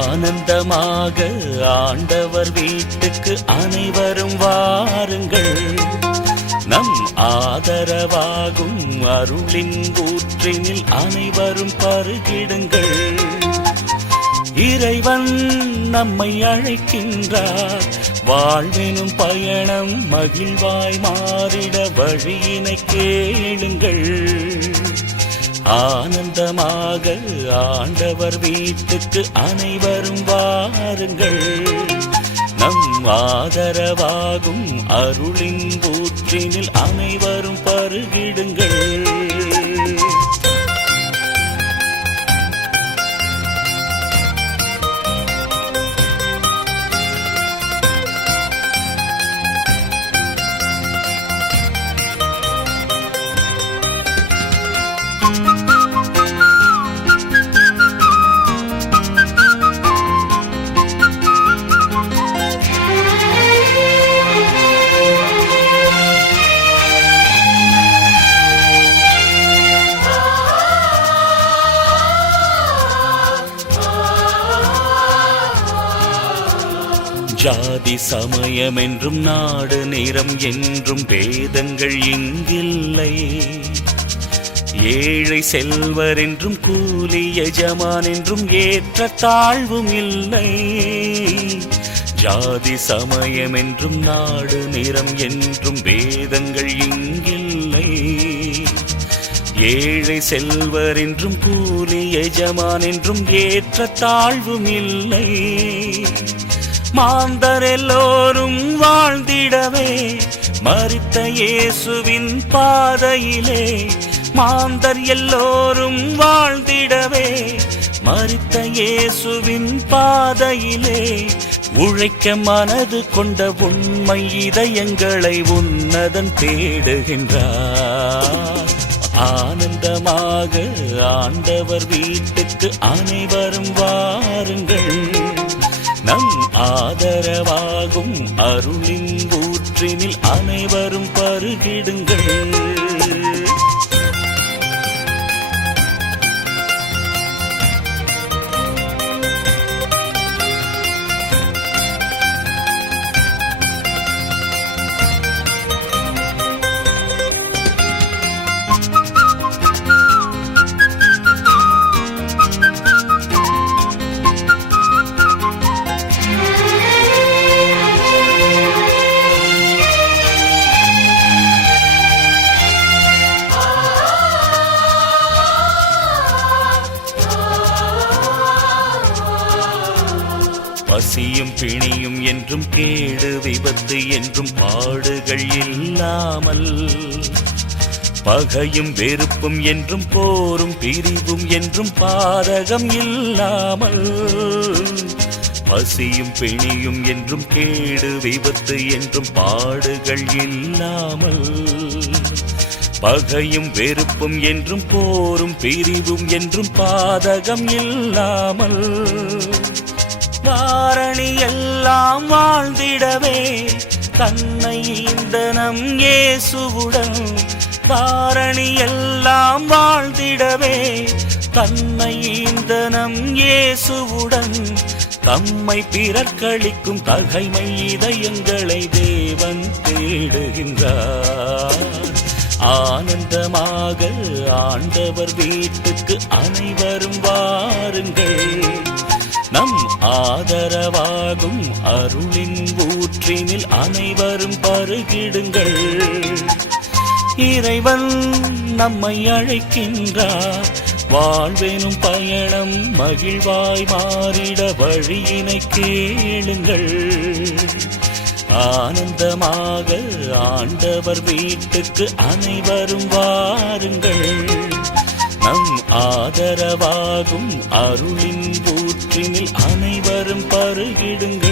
ஆனந்தமாக ஆண்டவர் வீட்டுக்கு அனைவரும் வாருங்கள். நம் ஆதரவாகும் அருளின் ஊற்றினில் அனைவரும் பருகிடுங்கள். இறைவன் நம்மை அழைக்கின்றார். வாழ்வெனும் பயணம் மகிழ்வாய் மாறிட வழியினை கேளுங்கள். ஆனந்தமாக ஆண்டவர் வீட்டுக்கு அனைவரும் வாருங்கள். நம் ஆதரவாகும் அருளின் ஊற்றினில் அனைவரும் பருகிடுங்கள். ஜாதி சமயம் என்றும் நாடு நிறம் என்றும் பேதங்கள் இங்கில்லை. ஏழை செல்வர் என்றும் கூலி எஜமான் என்றும் ஏற்ற தாழ்வும் இல்லை. ஜாதி சமயம் என்றும் நாடு நிறம் என்றும் பேதங்கள் இங்கில்லை. ஏழை செல்வர் என்றும் கூலி எஜமான் என்றும் ஏற்ற தாழ்வும் இல்லை. மாந்தர் எல்லோரும் வாழ்ந்திடவே மரித்த இயேசுவின் பாதையிலே. மாந்தர் எல்லோரும் வாழ்ந்திடவே மரித்த இயேசுவின் பாதையிலே. உழைக்க மனது கொண்ட உண்மை இதயங்களை உன்னதன் தேடுகின்றார். ஆனந்தமாக ஆண்டவர் வீட்டுக்கு அனைவரும் வாருங்கள். நம் ஆதரவாகும் அருளின் ஊற்றினில் அனைவரும் பருகிடுங்கள். பசியும் பிணியும் என்றும் கேடு விபத்து என்றும் பாடுகள் இல்லாமல். பகையும் வெறுப்பும் என்றும் போரும் பிரிவும் என்றும் பாதகம் இல்லாமல். பசியும் பிணியும் என்றும் கேடு விபத்து என்றும் பாடுகள் இல்லாமல். பகையும் வெறுப்பும் என்றும் போரும் பிரிவும் என்றும் பாதகம் இல்லாமல். காரணி எல்லாம் வாழ்ந்திடவே தன்னை இந்த நம் இயேசுவுடன். காரணி எல்லாம் வாழ்ந்திடவே தன்னை இந்த நம் இயேசுவுடன். தம்மை பிறர்களிக்கும் தகைமை இதயங்களை தேவன் தேடுகின்றார். ஆனந்தமாக ஆண்டவர் வீட்டுக்கு அனைவரும் வாருங்கள். நம் ஆதரவாகும் அருளின் ஊற்றினில் அனைவரும் பருகிடுங்கள். இறைவன் நம்மை அழைக்கின்றார். வாழ்வெனும் பயணம் மகிழ்வாய் மாறிட வழியினை கேளுங்கள். ஆனந்தமாக ஆண்டவர் வீட்டுக்கு அனைவரும் வாருங்கள். நம் ஆதரவாகும் அருளின் ஊற்றினில் அனைவரும் பருகிடுங்கள்.